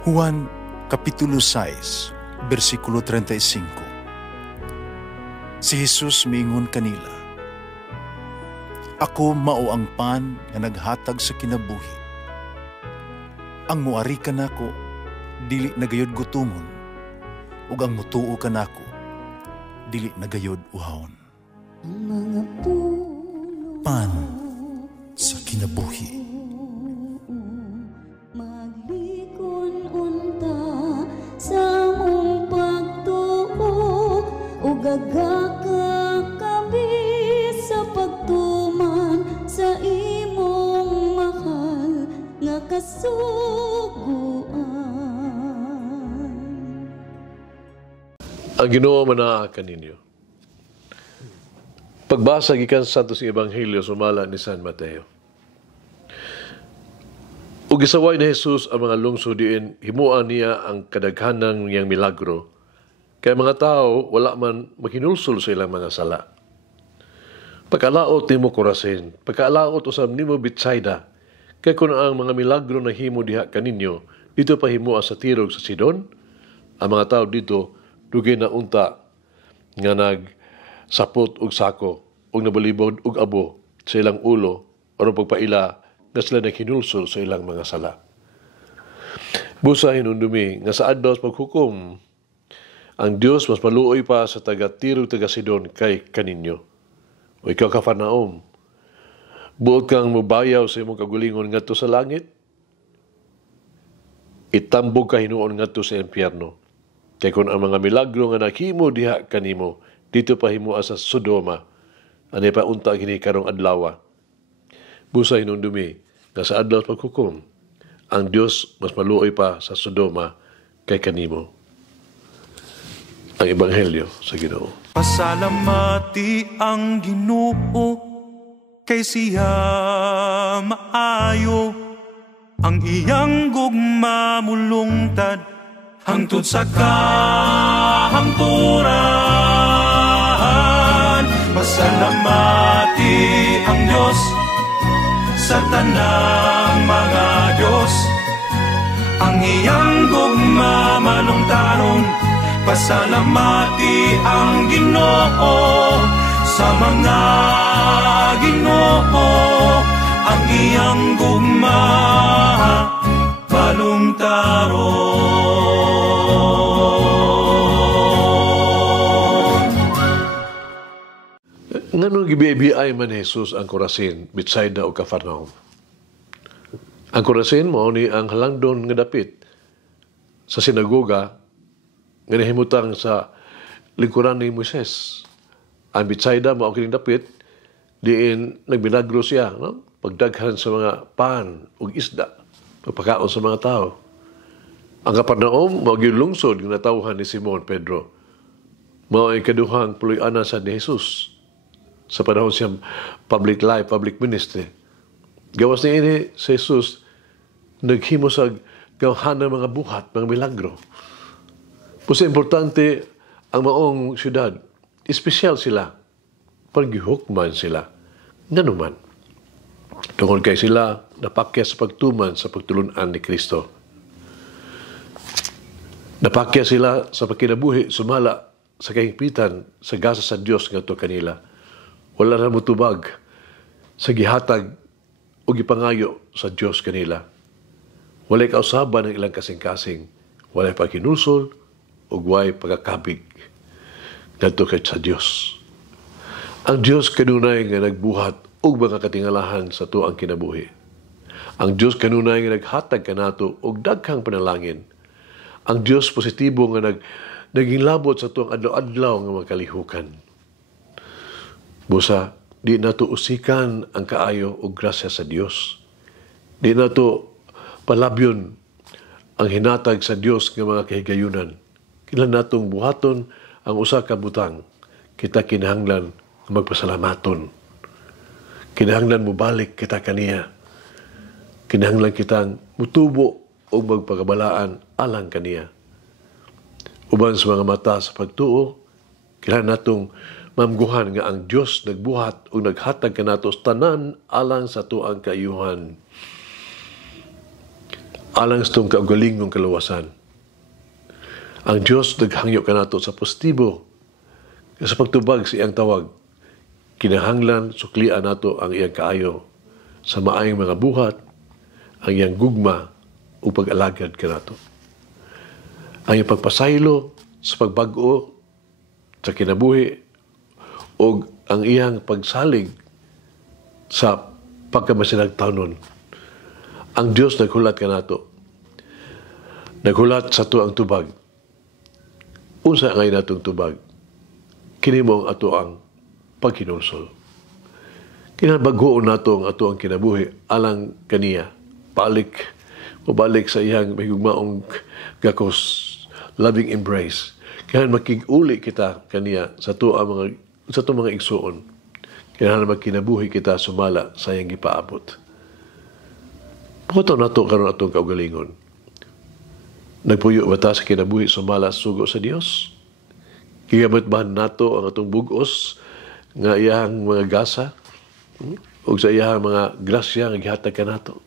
Juan Kapitulo 6, versikulo 35. Si Jesus miingon kanila, "Ako mao ang pan nga naghatag sa kinabuhi. Ang muari kanako dili nagayod gutomon, ug ang mutuo kanako dili nagayod uhawon." Pan sa kinabuhi. Gagakakabi sa pagtuman sa imong mahal nga kasuguan. Ang Ginoo manaa kaninyo. Pagbasa gikan sa Santos Ebanghelyo sumala ni San Mateo. Ug gisaway ni Jesus ang mga lungsod diin, himuan niya ang kadaghanang niyang milagro. Kaya mga tao, wala man makinulsul sa ilang mga sala. Pagkalaot ni mo Corazin, pagkalaot usab ni mo Betsaida, kaya kung ang mga milagro na himo diha kaninyo, dito pa himuan sa tirog sa Sidon, ang mga tao dito, dugay na unta, nga nagsapot og sako, og nabalibod og abo sa ilang ulo, o pagpaila na sila nakinulsul sa ilang mga sala. Busa hinundumi, nga sa adlaw paghukom, ang Diyos mas maluoy pa sa taga-Tiro taga-Sidon kay kaninyo. O ikaw Kafarnaum, buot kang mubayaw sa imong kagulingon ngadto sa langit, itambog ka hinuon ngadto sa impyerno. Kay kung ang mga milagro nga naghimo diha kanimo, dito pa himuan sa Sodoma, ani pa unta kini karong adlaw. Busa hinundumi nga sa adlaw paghukom, ang Diyos mas maluoy pa sa Sodoma kay kanimo. Ang Ebanghelyo sa Ginoo. Pasalamati ang Ginoo kay siya maayo, ang iyang gugma mulungtad hangtod sa kahangturan. Pasalamati ang Diyos sa tanang mga Diyos, ang iyang gugma malungtaron. Pasalamati ang Ginoo sa mga Ginoo, ang iyang gugma balungtaron. Nganong gibiay man Jesus ang Corazin, Betsaida o Capernaum? Ang Corazin mao ni ang halangdon nga dapit sa sinagoga nga nahimutang sa lingkuran ni Moises. Ang Betsaida mao kining dapit diin nagbilagro siya, no? Pagdaghan sa mga pan ug isda, pagpakaon sa mga tao. Ang Capernaum mao gyud lungsod nga natawhan ni Simon Pedro. Mao ang kaduhang puloy-ana sa ni Jesus sa panahon siyang public life, public ministry. Gawas ni ini si Jesus naghimo sa gawhan ng mga buhat, mga milagro. Pusa importante ang maong syudad. Espesyal sila. Paghihukman sila. Nga naman. Tungkol kay sila napakya sa pagtuman sa pagtulunan ni Kristo. Napakya sila sa pagkinabuhi, sumala sa kahigpitan, sa gasa sa Diyos nga ito kanila. Wala na mutubag sa gihatag o gipangayo sa Diyos kanila. Walay kausaban ng ilang kasing-kasing. Walay pagkinusol, ug way pagkakabig ngadto kay sa Dios. Ang Dios kanunay nga nagbuhat og mga katingalahan sa tuang kinabuhi. Ang Dios kanunay nga naghatag kanato og daghang panalangin. Ang Dios positibo nga naging labot sa tuang adlaw-adlaw nga mga kalihukan. Busa di nato usikan ang kaayo og grasya sa Dios. Di nato palabyon ang hinatag sa Dios nga mga kahigayunan. Kailan natong buhaton ang usa ka butang, kita kinahanglan magpasalamaton. Kinahanglan mo balik kita kaniya. Kinahanglan kitang mutubo o magpagabalaan alang kaniya. Uban sa mga mata sa pagtuo, kailangan natong mamguhan nga ang Diyos nagbuhat o naghatag kanato tanan alang sa tuang kaayuhan. alang sa itong kaugalingong kalawasan. Ang Diyos naghangyo ka nato sa positibo sa pagtubag sa iyang tawag. Kinahanglan suklian nato ang iyang kaayo sa maayong mga buhat, ang iyang gugma o pag-alagad ka nato. Ang iyang pagpasaylo sa pagbago sa kinabuhi o ang iyang pagsalig sa pagkamasinag tawnon. Ang Diyos naghulat ka nato. Naghulat sa to ang tubag. Unsa ngay natong tubag? Kini mo ang ato ang paghinulsol. Kinabaghoon nato ang ato ang kinabuhi alang kaniya. Pabalik sa iyang mahigugmaong gakos, loving embrace. Kaya makig-uli kita kaniya sa to mga igsuon. Kaya magkinabuhi kita sumala sa iyang gipaabot. Pakuto nato karon atong kaugalingon. Nagpuyo ba ta sa kinabuhi sumala sugo sa Dios? Gigamit ba nato ang atong bugos nga iyang mga gasa o sa iyang mga grasya nga gihatag ka nato?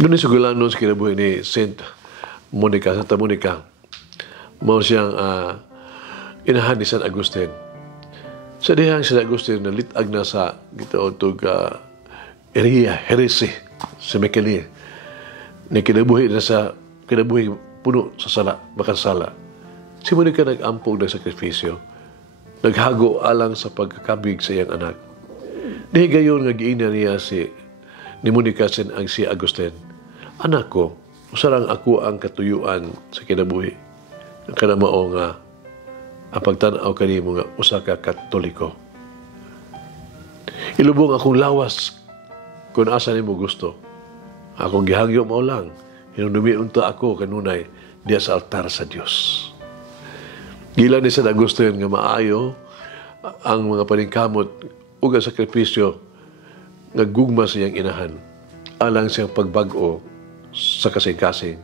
Doon sa gulanon sa kinabuhi ni Santa Monica, mao siyang inahan ni San Agustin. Sa dihang San Agustin na litag na sa gitaotog heresy sa Mekali. Ni kinabuhi na sa kinabuhi puno sa sala, makasala. Si Monica nag-ampog ng sakripisyo. Naghago alang sa pagkakabig sa iyang anak. Di gayon nga giina niya ni Monica ang si Agustin. Anak ko, usarang ako ang katuyuan sa kinabuhi. Kanamao nga ang pagtanaw kanimo nga usa ka Katoliko. Ilubong akong lawas kung asa nimo gusto. Akong gihangyo mao lang, hinumdumi unta ako kanunay diya sa altar sa Dios. Gila ni San Agustin nga maayo ang mga paningkamot ug ang sakripisyo nga gugma sa iyang inahan alang siyang pagbag-o sa kasing-kasing.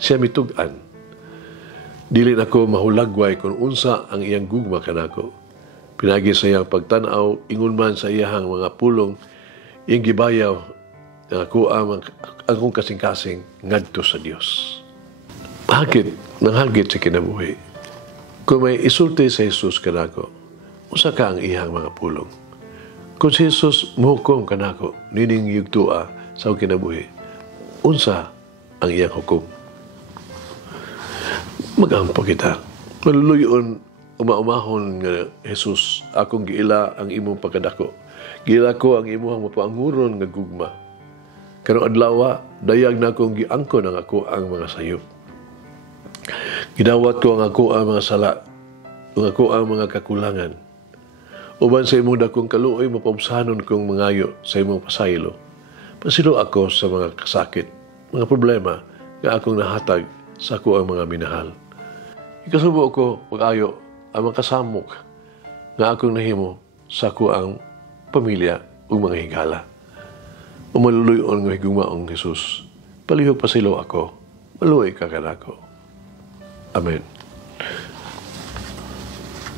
Siya mitug-an. Dili nako mahulagway kung unsa ang iyang gugma kanako. Pinagi sa iyang pagtanaw, ingon man sa iyang mga pulong, iyang gibayaw ako ang akong kasing-kasing ngadto sa Dios. Nanghagit sa kinabuhi. Kung may isulti sa Jesus kanako, usa ka ang iyang mga pulong. Kung si Jesus muhukom kanako, nining yugtua sa kinabuhi, unsa ang iyang hukom? Magampo kita. Maluluyon, umaumahon nga Jesus, akong giila ang imong pagkadako. Giila ko ang imong mapaanguron nga gugma. Karong adlaw, dayag na akong giangkon ang ako ang mga sayop. Gidawat ko ang ako ang mga sala, ang ako ang mga kakulangan. Uban sa imong dakong kaluoy, mapamsanon kong mangayo sa imong pasaylo. Pasilo ako sa mga kasakit, mga problema nga akong nahatag sa ako ang mga minahal. Ikasubo ko pag-ayo ang mga kasamok nga akong nahimo sa ako ang pamilya ug mga higala. Umaluluyon ng higumaong Jesus. Palihog pasilo ako. Maluoy ka kanako. Amen.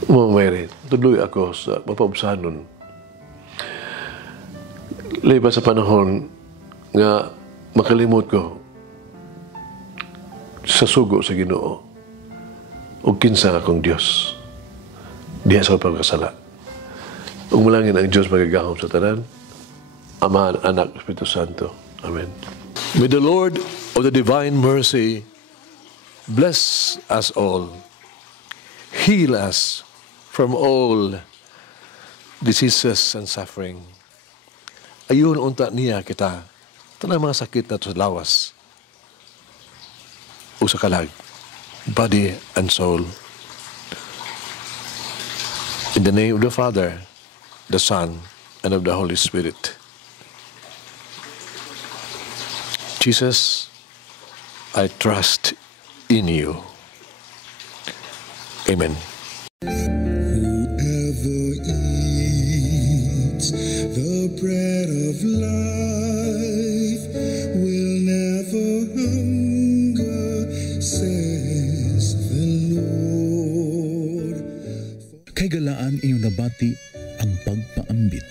Umamayri, tuloy ako sa mapabsanon. Liba sa panahon nga makalimot ko sa sugo sa Ginoo o kinsa akong Diyos. Diya sa pagkasala. Umulangin ang Diyos magagahom sa tanan. Ama, Anak, Espiritu Santo. Amen. May the Lord of the divine mercy bless us all, heal us from all diseases and suffering. Ayun unta niya kita, tanang mga sakit na sa lawas o sa kalag, body and soul. In the name of the Father, the Son, and of the Holy Spirit. Jesus, I trust in you. Amen. Whoever eats the bread of life will never hunger, says the Lord. Kay galaan inyong nabati ang pagpaambit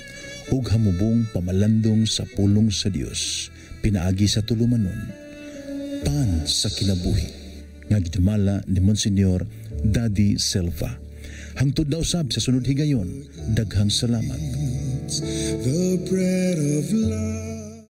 ug hamubong pamalandong sa pulong sa Dios. pinaagi sa tulumanon, pan sa kinabuhi, nga gidumala ni Monsignor Daddy Silva. Hangtod na usab sa sunod higayon, daghang salamat. The bread of life.